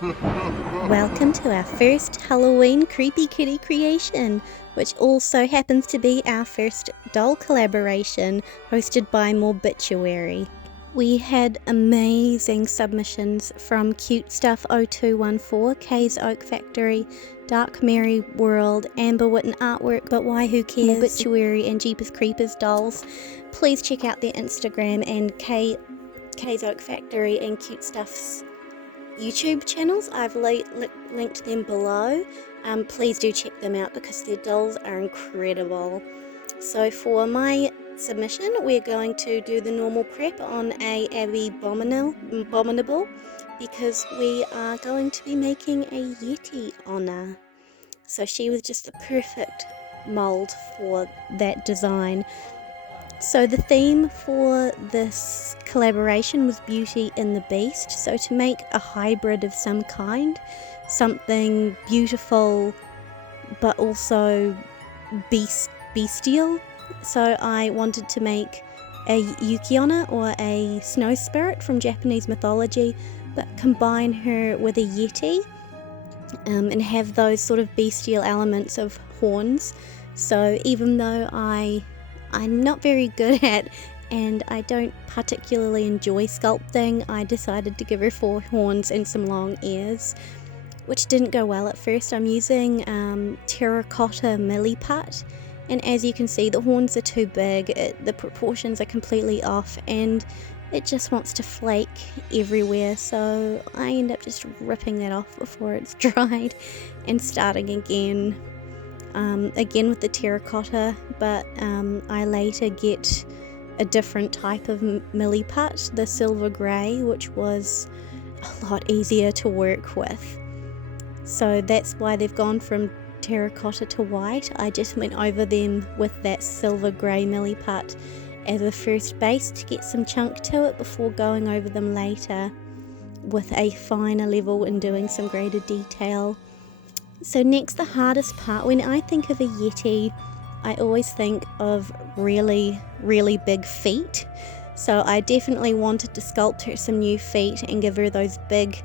Welcome to our first Halloween Creepy Kitty creation, which also happens to be our first doll collaboration hosted by Morbituary. We had amazing submissions from Cutestuff 0214, Kay's OOAK Factory, Dark Mary World, Amber Witten Artwork, But Why Who Cares, Morbituary and Jeepers Creepers dolls. Please check out their Instagram and Kay's OOAK Factory and Cutestuff's YouTube channels. I've linked them below. Please do check them out because their dolls are incredible. So for my submission, we're going to do the normal prep on a Abby Abominable because we are going to be making a Yeti-Onna. So she was just the perfect mold for that design. So the theme for this collaboration was Beauty and the Beast, so to make a hybrid of some kind, something beautiful but also bestial. So I wanted to make a Yeti-Onna or a snow spirit from Japanese mythology, but combine her with a Yeti and have those sort of bestial elements of horns. So even though I'm not very good at and I don't particularly enjoy sculpting, I decided to give her 4 horns and some long ears, which didn't go well at first. I'm using terracotta milliput, and as you can see the horns are too big, the proportions are completely off and it just wants to flake everywhere, so I end up just ripping that off before it's dried and starting again. Again with the terracotta, but I later get a different type of milliput, the silver grey, which was a lot easier to work with. So that's why they've gone from terracotta to white. I just went over them with that silver grey milliput as a first base to get some chunk to it before going over them later with a finer level and doing some greater detail. So next, the hardest part. When I think of a Yeti, I always think of really, really big feet. So I definitely wanted to sculpt her some new feet and give her those big,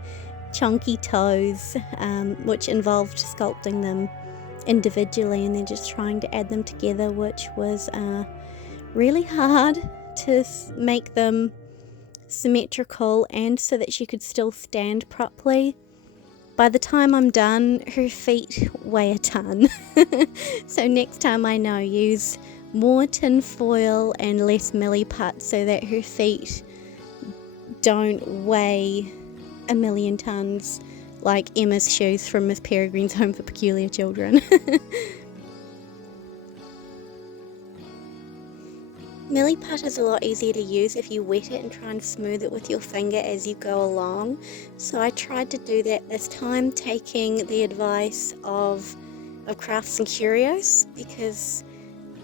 chunky toes, which involved sculpting them individually and then just trying to add them together, which was really hard to make them symmetrical and so that she could still stand properly. By the time I'm done, her feet weigh a ton. So next time I know, use more tin foil and less milliput so that her feet don't weigh a million tons like Emma's shoes from Miss Peregrine's Home for Peculiar Children. Milliput is a lot easier to use if you wet it and try and smooth it with your finger as you go along. So I tried to do that this time, taking the advice of Crafts and Curios, because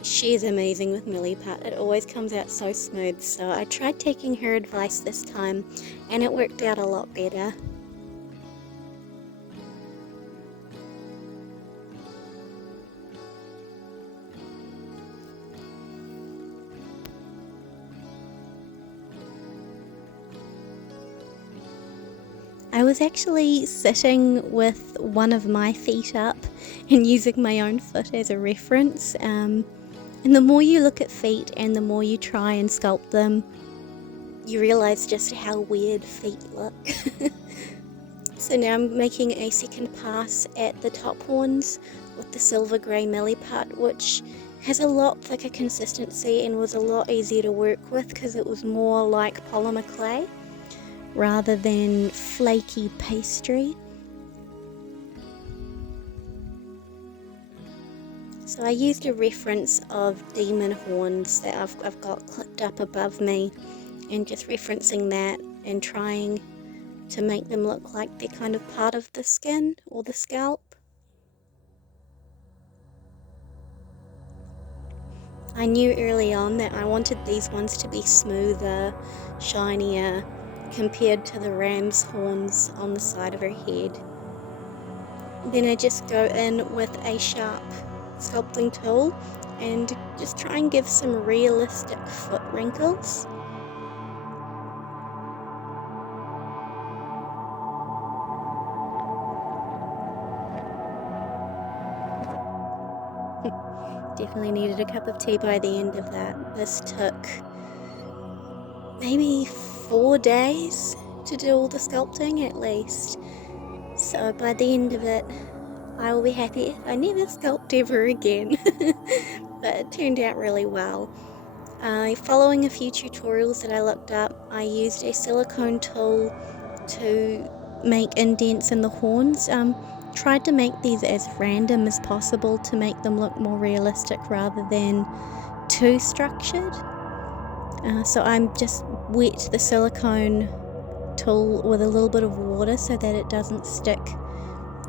she's amazing with milliput. It always comes out so smooth. So I tried taking her advice this time and it worked out a lot better. I was actually sitting with one of my feet up and using my own foot as a reference, and the more you look at feet and the more you try and sculpt them, you realise just how weird feet look. So now I'm making a second pass at the top horns with the silver grey milliput, which has a lot thicker consistency and was a lot easier to work with because it was more like polymer clay rather than flaky pastry. So I used a reference of demon horns that I've got clipped up above me, and just referencing that and trying to make them look like they're kind of part of the skin or the scalp. I knew early on that I wanted these ones to be smoother, shinier, compared to the ram's horns on the side of her head. Then I just go in with a sharp sculpting tool and just try and give some realistic foot wrinkles. Definitely needed a cup of tea by the end of that. This took maybe 4 days to do all the sculpting at least. So by the end of it, I will be happy if I never sculpt ever again. But it turned out really well. Following a few tutorials that I looked up, I used a silicone tool to make indents in the horns. Tried to make these as random as possible to make them look more realistic rather than too structured. So I'm just wet the silicone tool with a little bit of water so that it doesn't stick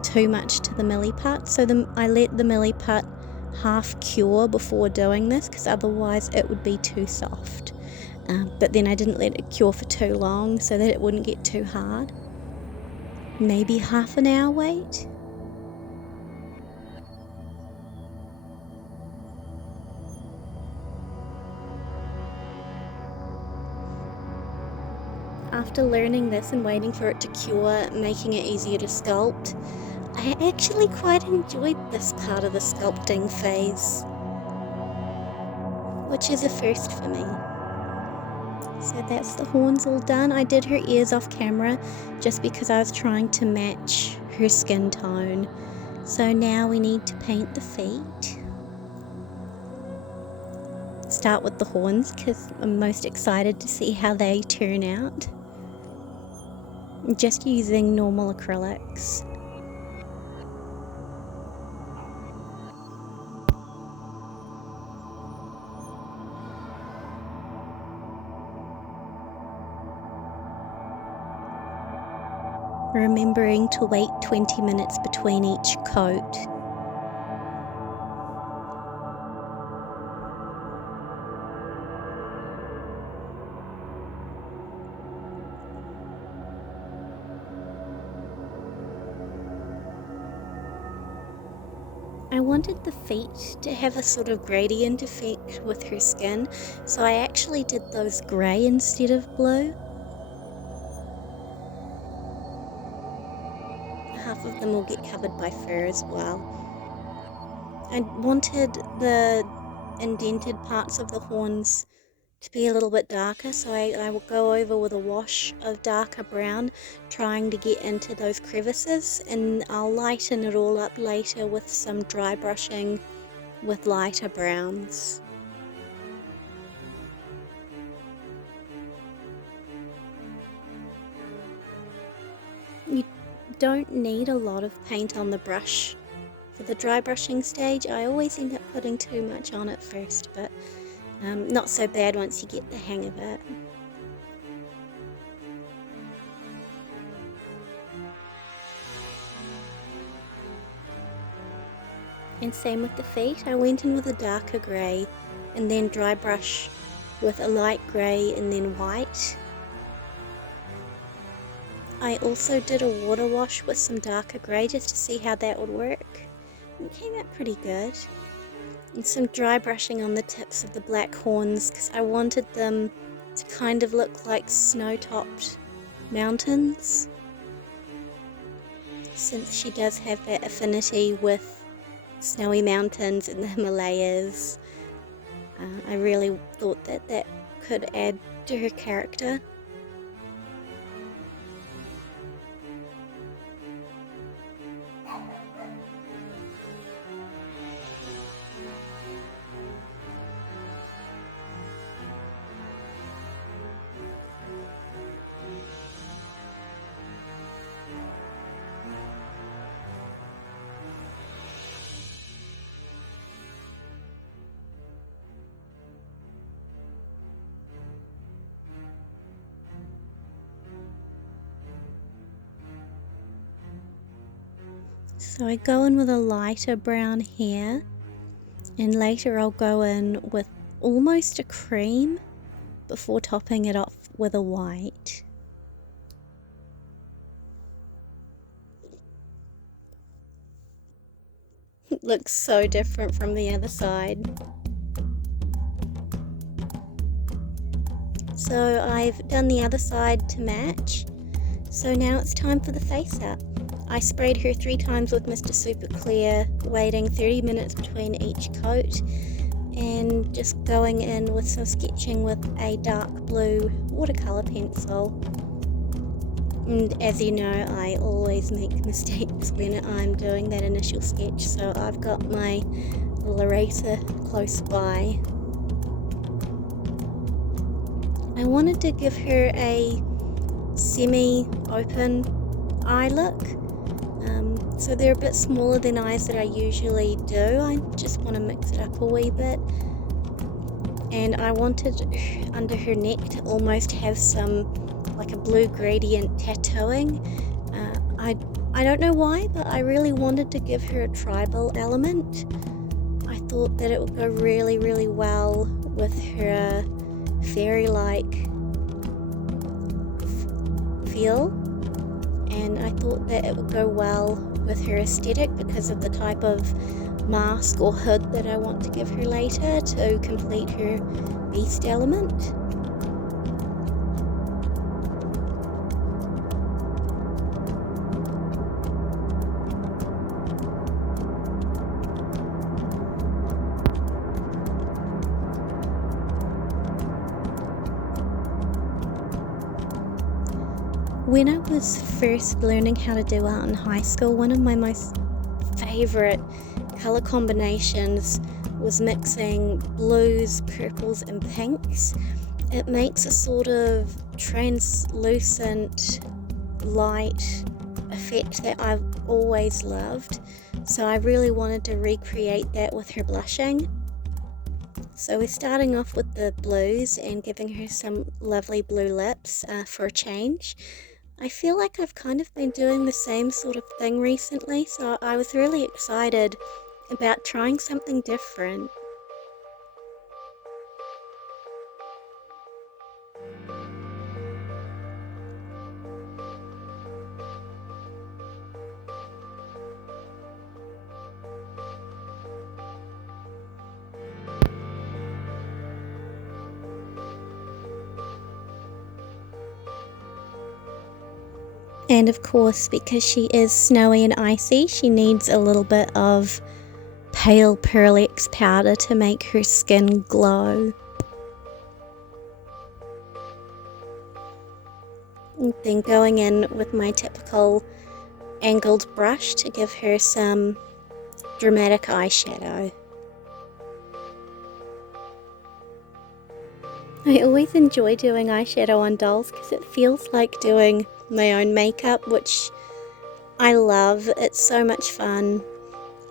too much to the milli putt. So I let the milli putt half cure before doing this because otherwise it would be too soft. But then I didn't let it cure for too long so that it wouldn't get too hard. Maybe half an hour wait. After learning this and waiting for it to cure, making it easier to sculpt, I actually quite enjoyed this part of the sculpting phase, which is a first for me. So that's the horns all done. I did her ears off camera just because I was trying to match her skin tone. So now we need to paint the feet. Start with the horns because I'm most excited to see how they turn out. I'm just using normal acrylics. Remembering to wait 20 minutes between each coat. I wanted the feet to have a sort of gradient effect with her skin, so I actually did those grey instead of blue. Half of them will get covered by fur as well. I wanted the indented parts of the horns to be a little bit darker, so I will go over with a wash of darker brown, trying to get into those crevices, and I'll lighten it all up later with some dry brushing with lighter browns. You don't need a lot of paint on the brush. For the dry brushing stage, I always end up putting too much on at first, but not so bad once you get the hang of it. And same with the feet, I went in with a darker grey and then dry brush with a light grey and then white. I also did a water wash with some darker grey just to see how that would work. It came out pretty good. And some dry brushing on the tips of the black horns because I wanted them to kind of look like snow-topped mountains, since she does have that affinity with snowy mountains in the Himalayas. I really thought that that could add to her character. So I go in with a lighter brown here, and later I'll go in with almost a cream before topping it off with a white. It looks so different from the other side. So I've done the other side to match. So now it's time for the face up. I sprayed her 3 times with Mr. Super Clear, waiting 30 minutes between each coat, and just going in with some sketching with a dark blue watercolour pencil. And as you know, I always make mistakes when I'm doing that initial sketch, so I've got my little eraser close by. I wanted to give her a semi-open eye look, so they're a bit smaller than eyes that I usually do. I just want to mix it up a wee bit, and I wanted under her neck to almost have some like a blue gradient tattooing. I don't know why, but I really wanted to give her a tribal element. I thought that it would go really, really well with her fairy-like feel, and I thought that it would go well with her aesthetic because of the type of mask or hood that I want to give her later to complete her beast element. When I was first learning how to do art in high school, one of my most favourite colour combinations was mixing blues, purples and pinks. It makes a sort of translucent light effect that I've always loved, so I really wanted to recreate that with her blushing. So we're starting off with the blues and giving her some lovely blue lips for a change. I feel like I've kind of been doing the same sort of thing recently, so I was really excited about trying something different. And of course, because she is snowy and icy, she needs a little bit of pale Pearl-X powder to make her skin glow. And then going in with my typical angled brush to give her some dramatic eyeshadow. I always enjoy doing eyeshadow on dolls because it feels like doing my own makeup, which I love. It's so much fun,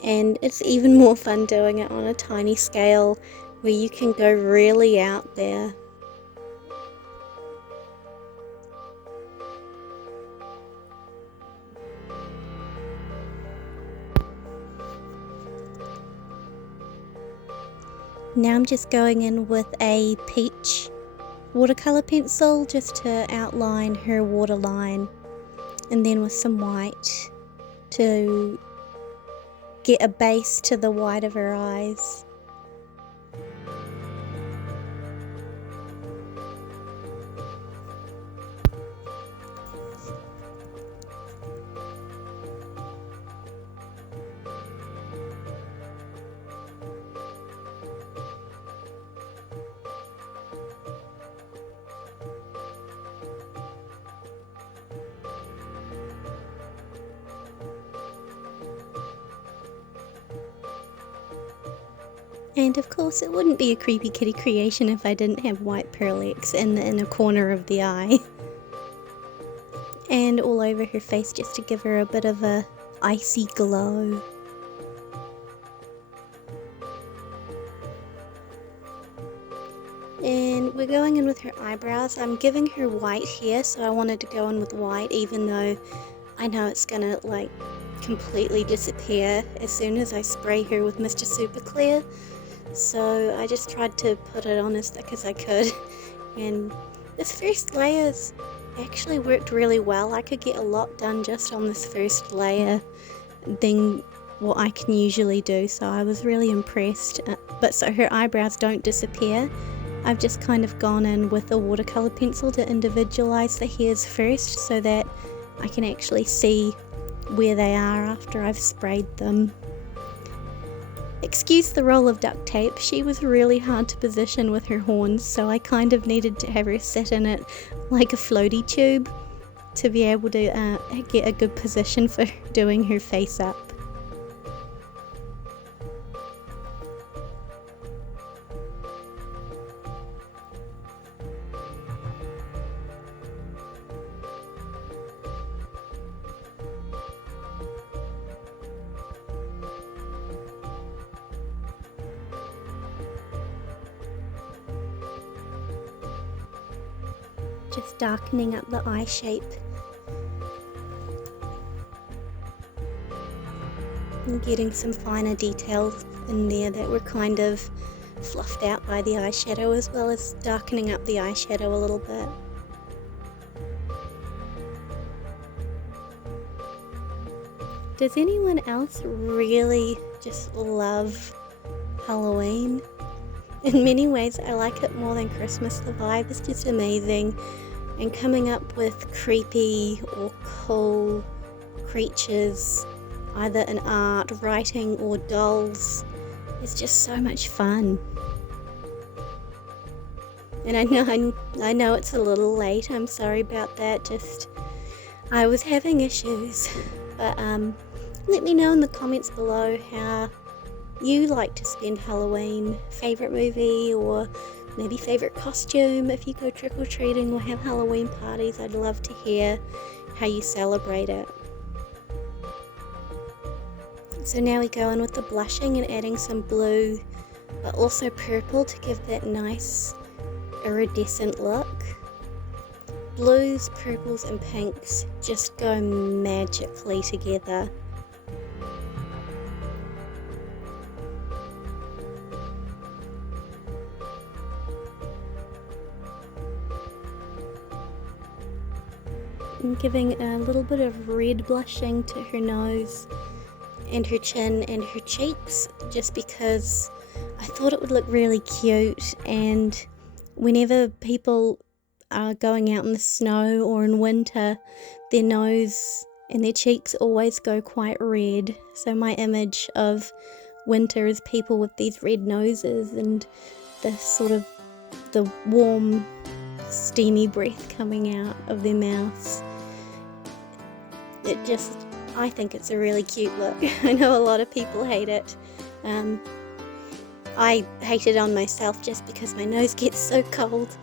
and it's even more fun doing it on a tiny scale where you can go really out there. Now I'm just going in with a peach watercolor pencil just to outline her waterline, and then with some white to get a base to the white of her eyes. And of course it wouldn't be a creepy kitty creation if I didn't have white Pearl-X in the inner corner of the eye. And all over her face just to give her a bit of a icy glow. And we're going in with her eyebrows. I'm giving her white hair, so I wanted to go in with white, even though I know it's gonna like completely disappear as soon as I spray her with Mr. Super Clear. So I just tried to put it on as thick as I could, and this first layer's actually worked really well. I could get a lot done just on this first layer than what I can usually do, so I was really impressed. But so her eyebrows don't disappear. I've just kind of gone in with a watercolor pencil to individualize the hairs first so that I can actually see where they are after I've sprayed them. Excuse the roll of duct tape, she was really hard to position with her horns, so I kind of needed to have her sit in it like a floaty tube to be able to get a good position for doing her face up. Just darkening up the eye shape and getting some finer details in there that were kind of fluffed out by the eyeshadow, as well as darkening up the eyeshadow a little bit. Does anyone else really just love Halloween? In many ways, I like it more than Christmas. The vibe is just amazing, and coming up with creepy or cool creatures, either in art, writing, or dolls, is just so much fun. And I know it's a little late. I'm sorry about that. Just I was having issues, but let me know in the comments below how you like to spend Halloween, favourite movie, or maybe favourite costume if you go trick-or-treating or have Halloween parties. I'd love to hear how you celebrate it. So now we go in with the blushing and adding some blue, but also purple to give that nice iridescent look. Blues, purples and pinks just go magically together. And giving a little bit of red blushing to her nose and her chin and her cheeks, just because I thought it would look really cute. And whenever people are going out in the snow or in winter, their nose and their cheeks always go quite red. So my image of winter is people with these red noses and the sort of the warm steamy breath coming out of their mouths. I think it's a really cute look. I know a lot of people hate it. I hate it on myself just because my nose gets so cold.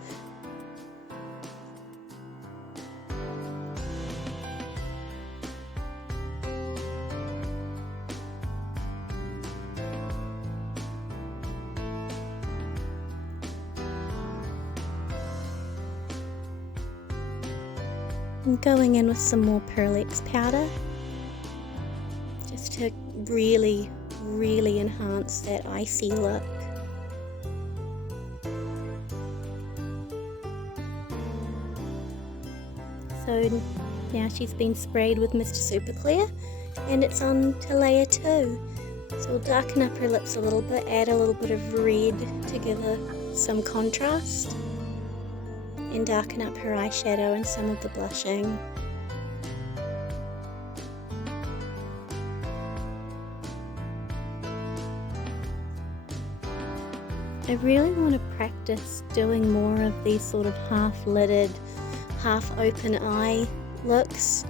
I'm going in with some more Pearl-X powder just to really enhance that icy look. So now she's been sprayed with Mr. Super Clear and it's on to layer 2. So we'll darken up her lips a little bit, add a little bit of red to give her some contrast, and darken up her eyeshadow and some of the blushing. I really want to practice doing more of these sort of half-lidded, half-open eye looks.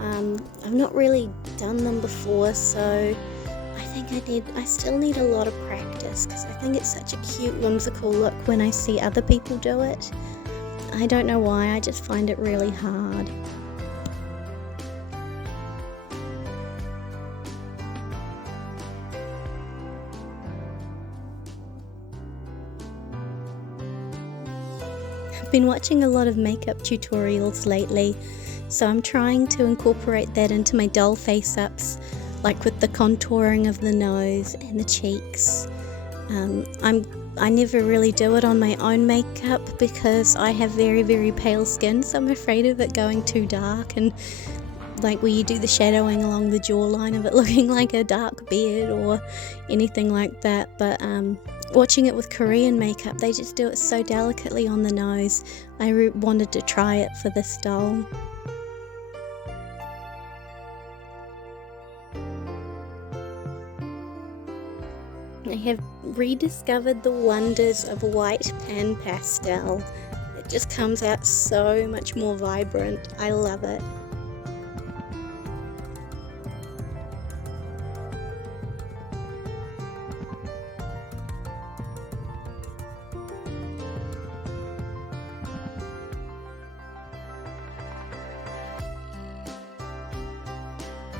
I've not really done them before, so I think I still need a lot of practice, because I think it's such a cute, whimsical look when I see other people do it. I don't know why, I just find it really hard. I've been watching a lot of makeup tutorials lately, so I'm trying to incorporate that into my doll face-ups, like with the contouring of the nose and the cheeks. I never really do it on my own makeup because I have very pale skin, so I'm afraid of it going too dark, and like where you do the shadowing along the jawline of it looking like a dark beard or anything like that. But watching it with Korean makeup, they just do it so delicately on the nose. I wanted to try it for this doll. have rediscovered the wonders of white pan pastel. It just comes out so much more vibrant. I love it.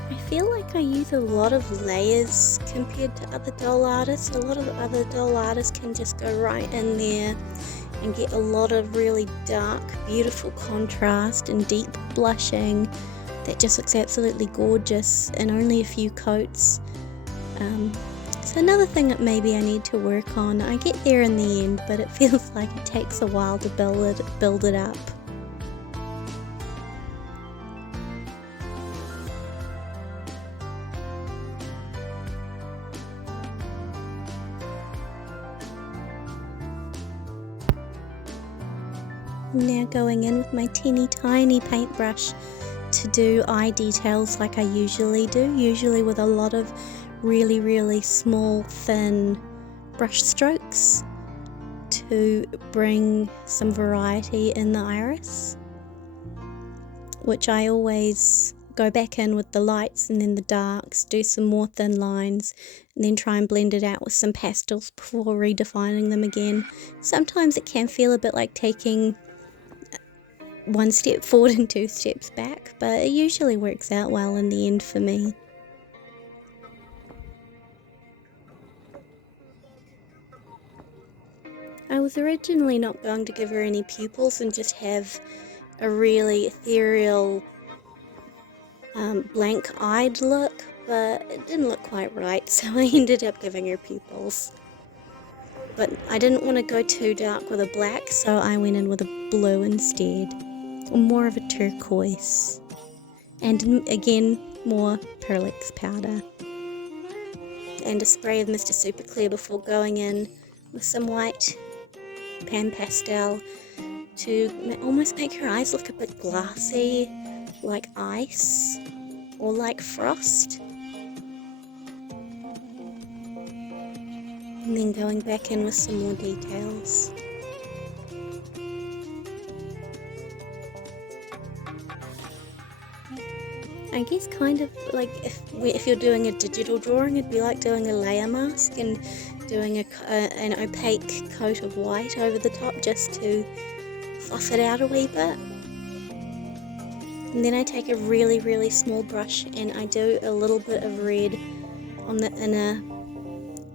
I feel like I use a lot of layers compared to other doll artists. A lot of other doll artists can just go right in there and get a lot of really dark, beautiful contrast and deep blushing that just looks absolutely gorgeous in only a few coats. So another thing that maybe I need to work on. I get there in the end, but it feels like it takes a while to build it up. Now going in with my teeny tiny paintbrush to do eye details like I usually do, usually with a lot of really small thin brush strokes to bring some variety in the iris, which I always go back in with the lights and then the darks, do some more thin lines, and then try and blend it out with some pastels before redefining them again. Sometimes it can feel a bit like taking one step forward and 2 steps back, but it usually works out well in the end for me. I was originally not going to give her any pupils and just have a really ethereal blank-eyed look, but it didn't look quite right, so I ended up giving her pupils. But I didn't want to go too dark with a black, so I went in with a blue instead. Or more of a turquoise, and again more Pearlix powder, and a spray of Mr. Super Clear before going in with some white pan pastel to almost make her eyes look a bit glassy, like ice or like frost, and then going back in with some more details. I guess kind of like if you're doing a digital drawing, it'd be like doing a layer mask and doing an opaque coat of white over the top just to fluff it out a wee bit. And then I take a really small brush and I do a little bit of red on the inner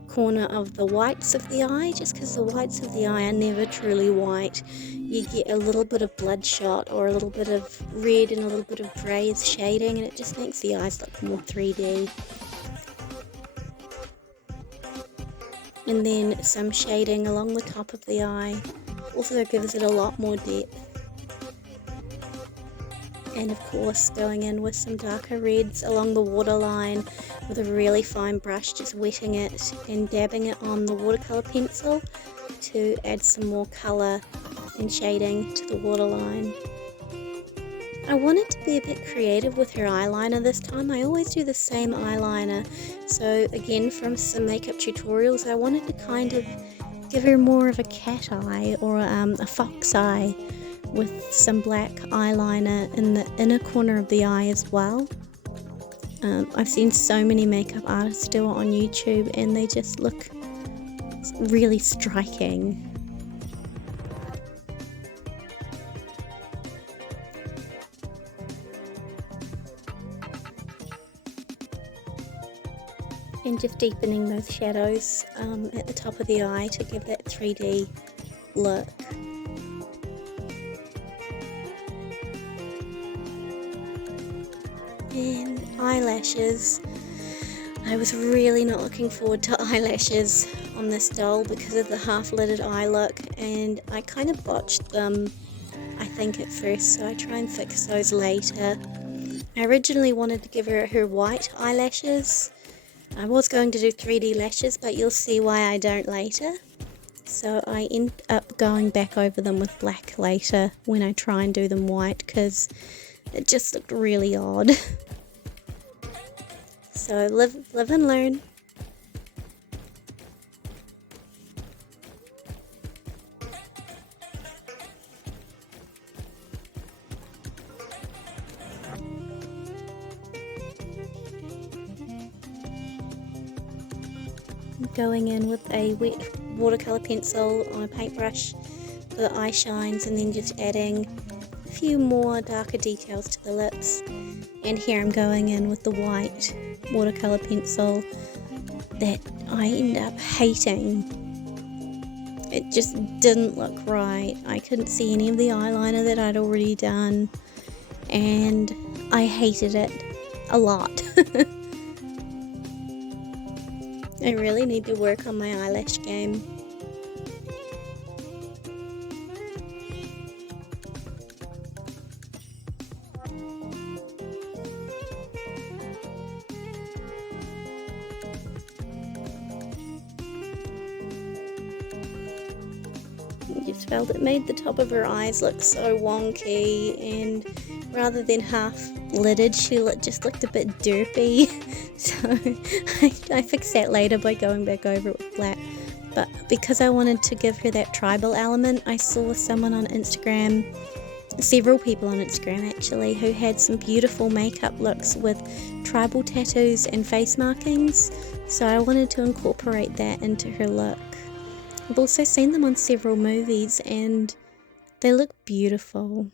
corner of the whites of the eye, just because the whites of the eye are never truly white. You get a little bit of bloodshot or a little bit of red and a little bit of grey as shading, and it just makes the eyes look more 3D. And then some shading along the top of the eye also gives it a lot more depth. And of course going in with some darker reds along the waterline with a really fine brush, just wetting it and dabbing it on the watercolour pencil to add some more colour and shading to the waterline. I wanted to be a bit creative with her eyeliner this time. I always do the same eyeliner, so again from some makeup tutorials I wanted to kind of give her more of a cat eye or a fox eye, with some black eyeliner in the inner corner of the eye as well. I've seen so many makeup artists do it on YouTube and they just look really striking. And just deepening those shadows at the top of the eye to give that 3D look. And eyelashes. I was really not looking forward to eyelashes on this doll because of the half-lidded eye look, and I kind of botched them, I think, at first, so I try and fix those later. I originally wanted to give her white eyelashes. I was going to do 3D lashes, but you'll see why I don't later. So I end up going back over them with black later when I try and do them white, because it just looked really odd. So live and learn. going in with a wet watercolour pencil on a paintbrush for the eye shines, and then just adding a few more darker details to the lips. And here I'm going in with the white watercolour pencil that I end up hating. It just didn't look right. I couldn't see any of the eyeliner that I'd already done, and I hated it a lot. I really need to work on my eyelash game. I just felt it made the top of her eyes look so wonky, and rather than half lidded, she just looked a bit derpy. So I fixed that later by going back over it with black. But because I wanted to give her that tribal element, I saw someone on Instagram, several people on Instagram actually, who had some beautiful makeup looks with tribal tattoos and face markings. So I wanted to incorporate that into her look. I've also seen them on several movies and they look beautiful.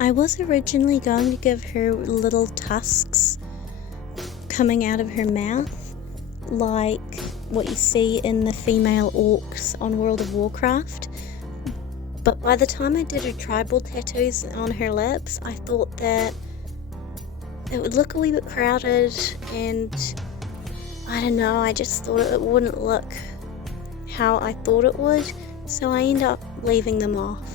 I was originally going to give her little tusks coming out of her mouth, like what you see in the female orcs on World of Warcraft. But by the time I did her tribal tattoos on her lips, I thought that it would look a wee bit crowded, and I don't know, I just thought it wouldn't look how I thought it would, so I ended up leaving them off.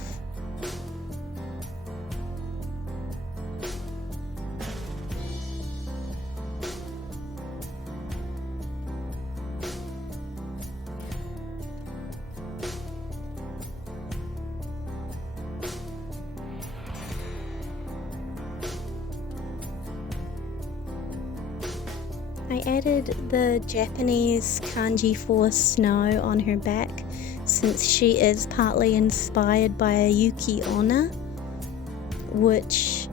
I added the Japanese kanji for snow on her back, since she is partly inspired by a Yeti-Onna, which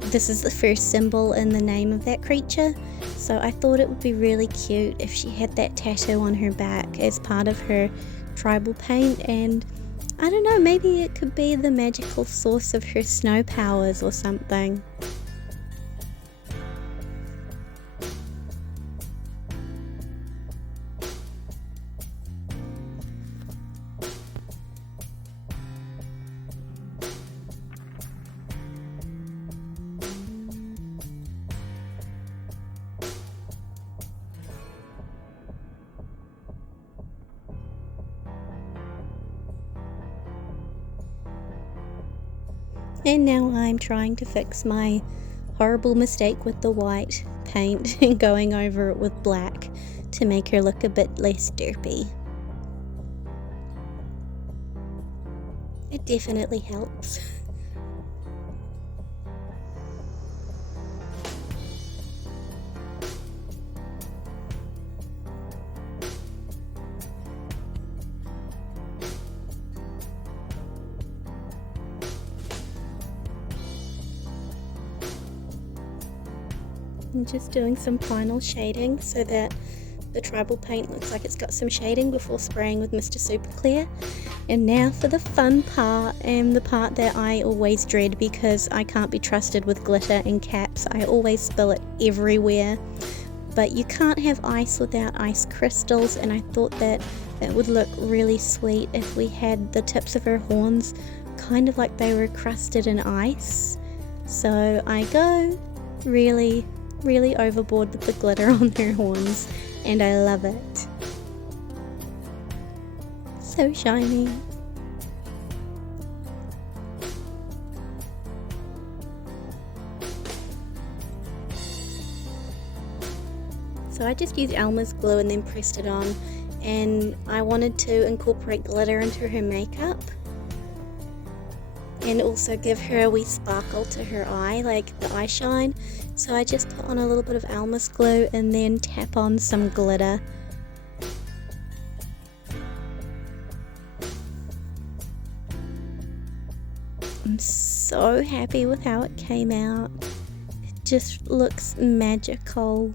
this is the first symbol in the name of that creature. So I thought it would be really cute if she had that tattoo on her back as part of her tribal paint, and I don't know, maybe it could be the magical source of her snow powers or something. And now I'm trying to fix my horrible mistake with the white paint and going over it with black to make her look a bit less derpy. It definitely helps. I'm just doing some final shading so that the tribal paint looks like it's got some shading before spraying with Mr. Super Clear. And now for the fun part, and the part that I always dread because I can't be trusted with glitter and caps. I always spill it everywhere. But you can't have ice without ice crystals, and I thought that it would look really sweet if we had the tips of her horns kind of like they were crusted in ice. So I go really overboard with the glitter on her horns, and I love it. So shiny. So I just used Elmer's glue and then pressed it on, and I wanted to incorporate glitter into her makeup and also give her a wee sparkle to her eye, like the eye shine. So I just put on a little bit of Elmer's glue and then tap on some glitter. I'm so happy with how it came out. It just looks magical.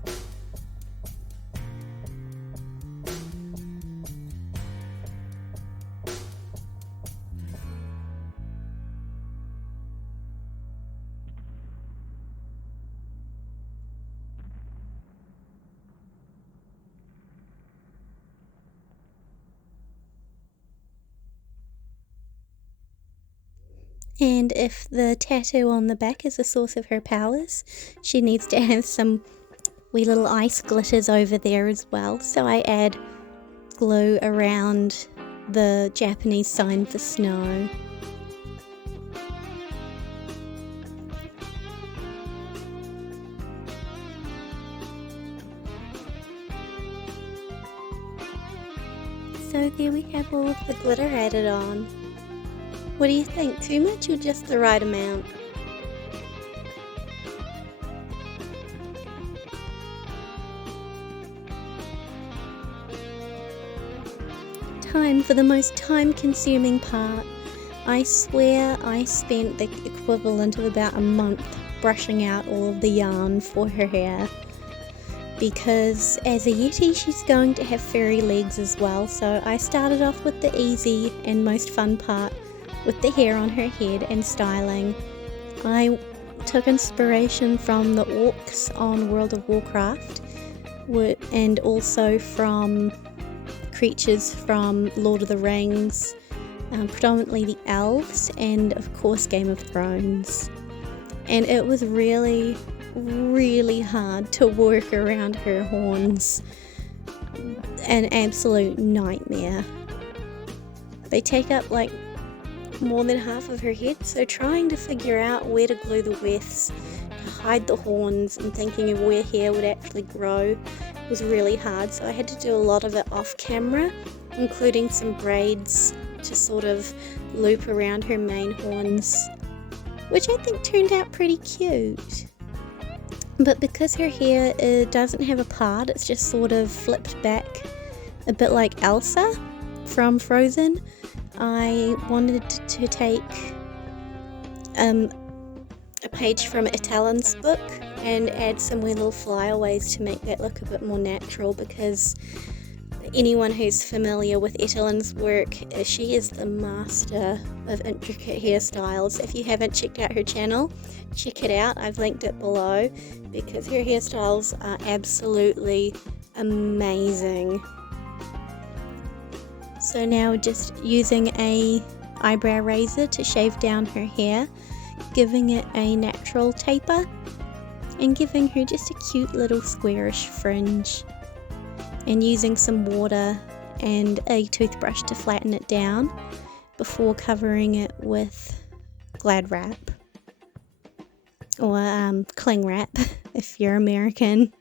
And if the tattoo on the back is the source of her powers, she needs to have some wee little ice glitters over there as well. So I add glue around the Japanese sign for snow. So there we have all of the glitter added on. What do you think? Too much or just the right amount? Time for the most time-consuming part. I swear I spent the equivalent of about a month brushing out all of the yarn for her hair. Because as a Yeti, she's going to have furry legs as well, so I started off with the easy and most fun part, with the hair on her head and styling. I took inspiration from the orcs on World of Warcraft and also from creatures from Lord of the Rings, predominantly the elves, and of course Game of Thrones. And it was really, really hard to work around her horns. An absolute nightmare. They take up like more than half of her head, so trying to figure out where to glue the wefts, hide the horns, and thinking of where hair would actually grow was really hard. So I had to do a lot of it off camera, including some braids to sort of loop around her main horns, which I think turned out pretty cute. But because her hair doesn't have a part, it's just sort of flipped back, a bit like Elsa from Frozen, I wanted to take a page from Italin's book and add some wee little flyaways to make that look a bit more natural, because anyone who's familiar with Italin's work, she is the master of intricate hairstyles. If you haven't checked out her channel, check it out. I've linked it below because her hairstyles are absolutely amazing. So now just using a eyebrow razor to shave down her hair, giving it a natural taper and giving her just a cute little squarish fringe, and using some water and a toothbrush to flatten it down before covering it with Glad wrap or cling wrap if you're American,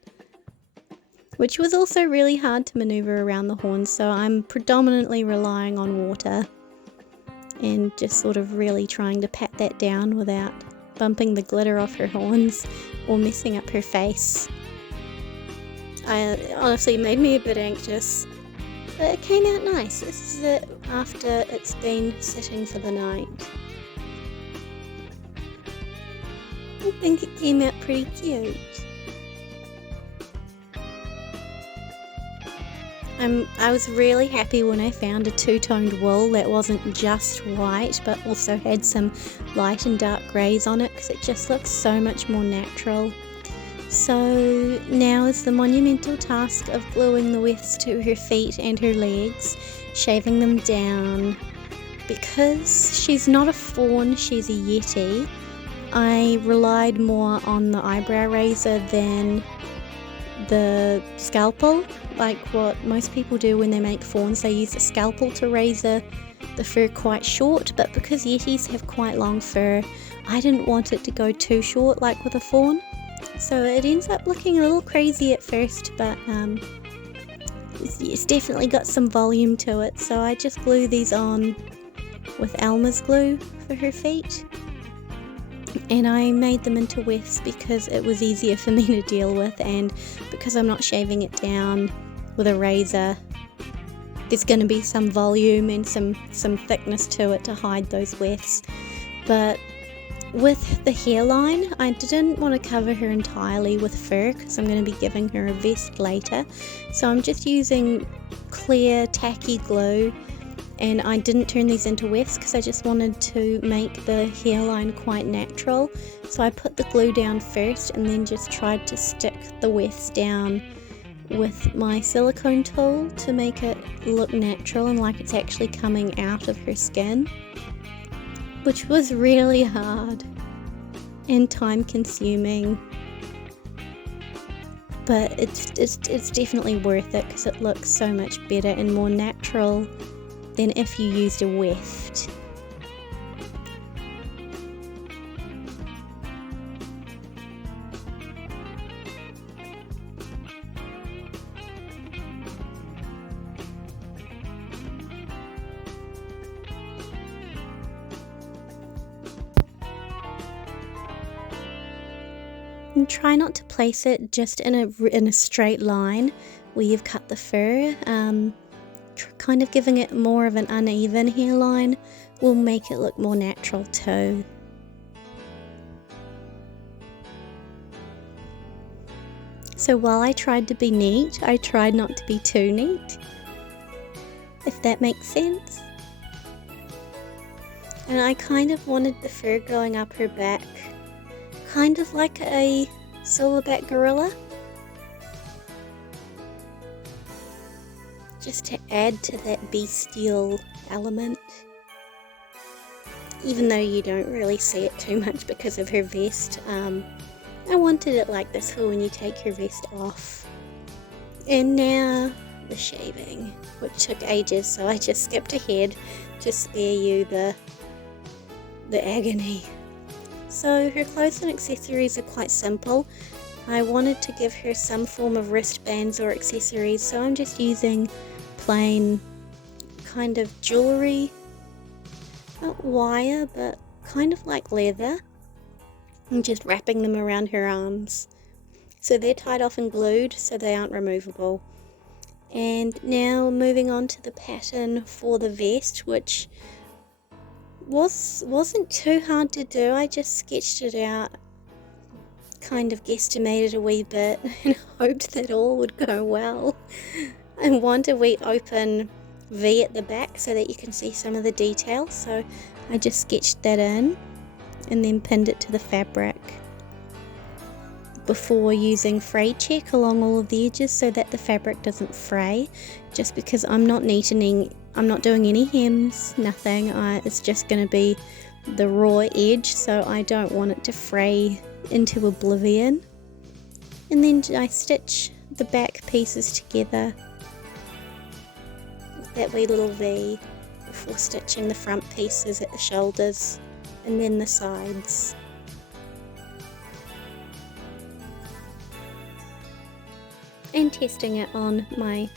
which was also really hard to maneuver around the horns, so I'm predominantly relying on water and just sort of really trying to pat that down without bumping the glitter off her horns or messing up her face. It honestly made me a bit anxious, but it came out nice. This is it after it's been sitting for the night. I think it came out pretty cute. I was really happy when I found a two-toned wool that wasn't just white but also had some light and dark greys on it, because it just looks so much more natural. So now is the monumental task of gluing the wefts to her feet and her legs, shaving them down. Because she's not a fawn, she's a Yeti, I relied more on the eyebrow razor than the scalpel, like what most people do when they make fawns. They use a scalpel to razor the fur quite short, but because Yetis have quite long fur, I didn't want it to go too short like with a fawn, So it ends up looking a little crazy at first, but it's definitely got some volume to it. So I just glue these on with Elmer's glue for her feet. And I made them into wefts because it was easier for me to deal with, and because I'm not shaving it down with a razor, there's going to be some volume and some thickness to it to hide those wefts. But with the hairline, I didn't want to cover her entirely with fur because I'm going to be giving her a vest later. So I'm just using clear tacky glue, and I didn't turn these into wefts because I just wanted to make the hairline quite natural. So I put the glue down first and then just tried to stick the wefts down with my silicone tool to make it look natural and like it's actually coming out of her skin, which was really hard and time consuming, but it's definitely worth it because it looks so much better and more natural than if you used a weft. And try not to place it just in a straight line where you've cut the fur. Kind of giving it more of an uneven hairline will make it look more natural too. So while I tried to be neat, I tried not to be too neat, if that makes sense. And I kind of wanted the fur going up her back, kind of like a silverback gorilla, just to add to that bestial element, even though you don't really see it too much because of her vest. I wanted it like this for when you take her vest off. And now the shaving, which took ages, so I just skipped ahead to spare you the agony. So her clothes and accessories are quite simple. I wanted to give her some form of wristbands or accessories, so I'm just using plain kind of jewellery, not wire but kind of like leather, and just wrapping them around her arms. So they're tied off and glued so they aren't removable. And now moving on to the pattern for the vest, which wasn't too hard to do. I just sketched it out, kind of guesstimated a wee bit and hoped that all would go well. I want a wee open V at the back so that you can see some of the detail, so I just sketched that in and then pinned it to the fabric before using fray check along all of the edges so that the fabric doesn't fray, just because I'm not neatening, I'm not doing any hems, nothing. It's just going to be the raw edge, so I don't want it to fray into oblivion. And then I stitch the back pieces together with that wee little V before stitching the front pieces at the shoulders and then the sides. And testing it on my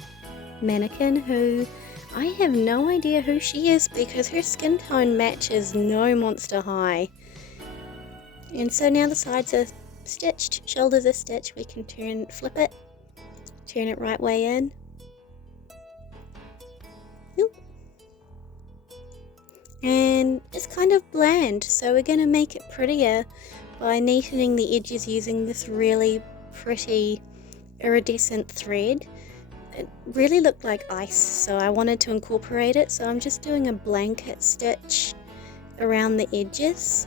mannequin, who I have no idea who she is because her skin tone matches no Monster High. And so now the sides are stitched, shoulders are stitched, we can flip it, turn it right way in. And it's kind of bland, so we're going to make it prettier by neatening the edges using this really pretty iridescent thread. It really looked like ice, so I wanted to incorporate it, so I'm just doing a blanket stitch around the edges.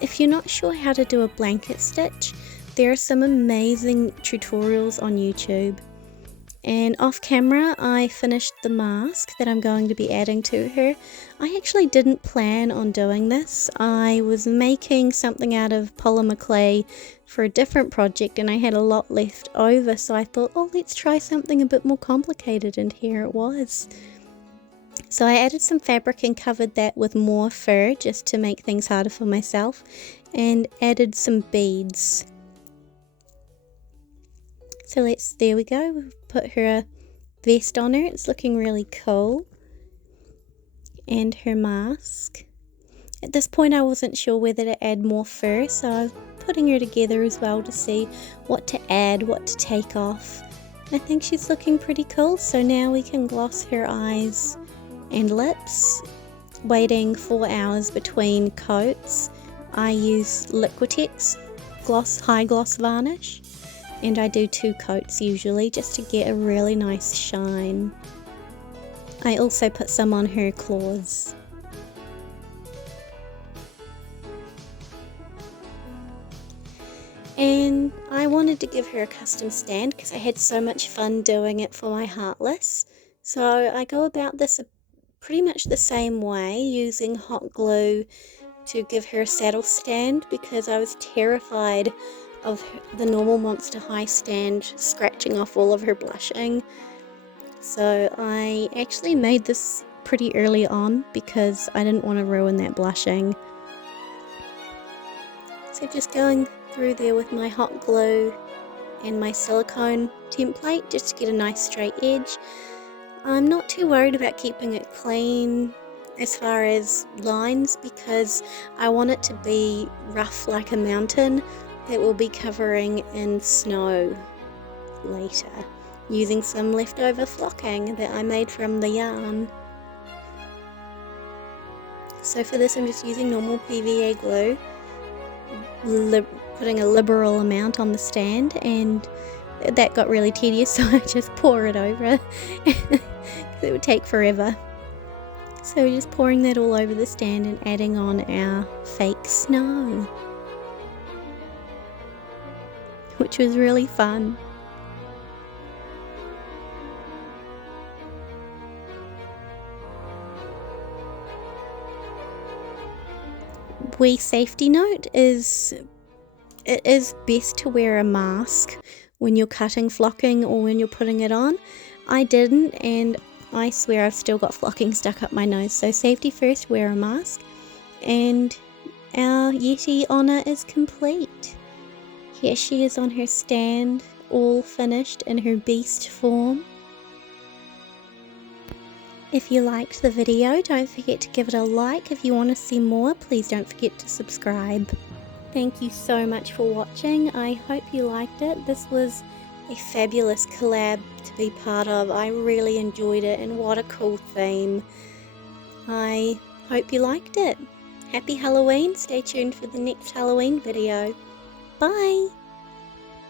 If you're not sure how to do a blanket stitch, there are some amazing tutorials on YouTube. And off camera I finished the mask that I'm going to be adding to her. I actually didn't plan on doing this. I was making something out of polymer clay for a different project and I had a lot left over, so I thought, oh, let's try something a bit more complicated, and here it was. So I added some fabric and covered that with more fur just to make things harder for myself, and added some beads. So there we go, we've put her vest on her, it's looking really cool, and her mask. At this point I wasn't sure whether to add more fur, so I was putting her together as well to see what to add, what to take off. I think she's looking pretty cool, so now we can gloss her eyes and lips, waiting 4 hours between coats. I use Liquitex high gloss varnish, and I do 2 coats usually just to get a really nice shine. I also put some on her claws. And I wanted to give her a custom stand because I had so much fun doing it for my Heartless. So I go about this pretty much the same way, using hot glue to give her a saddle stand because I was terrified of the normal Monster High stand scratching off all of her blushing. So I actually made this pretty early on because I didn't want to ruin that blushing. So just going through there with my hot glue and my silicone template just to get a nice straight edge. I'm not too worried about keeping it clean as far as lines because I want it to be rough like a mountain that will be covering in snow later, using some leftover flocking that I made from the yarn. So for this I'm just using normal PVA glue, putting a liberal amount on the stand, and that got really tedious, so I just pour it over because it would take forever. So we're just pouring that all over the stand and adding on our fake snow, which was really fun. Wee safety note is it is best to wear a mask when you're cutting flocking or when you're putting it on. I didn't, and I swear I've still got flocking stuck up my nose, so safety first, wear a mask. And our Yeti-Onna is complete. Here she is on her stand, all finished in her beast form. If you liked the video, don't forget to give it a like. If you want to see more, please don't forget to subscribe. Thank you so much for watching. I hope you liked it. This was a fabulous collab to be part of. I really enjoyed it, and what a cool theme. I hope you liked it. Happy Halloween. Stay tuned for the next Halloween video. Bye!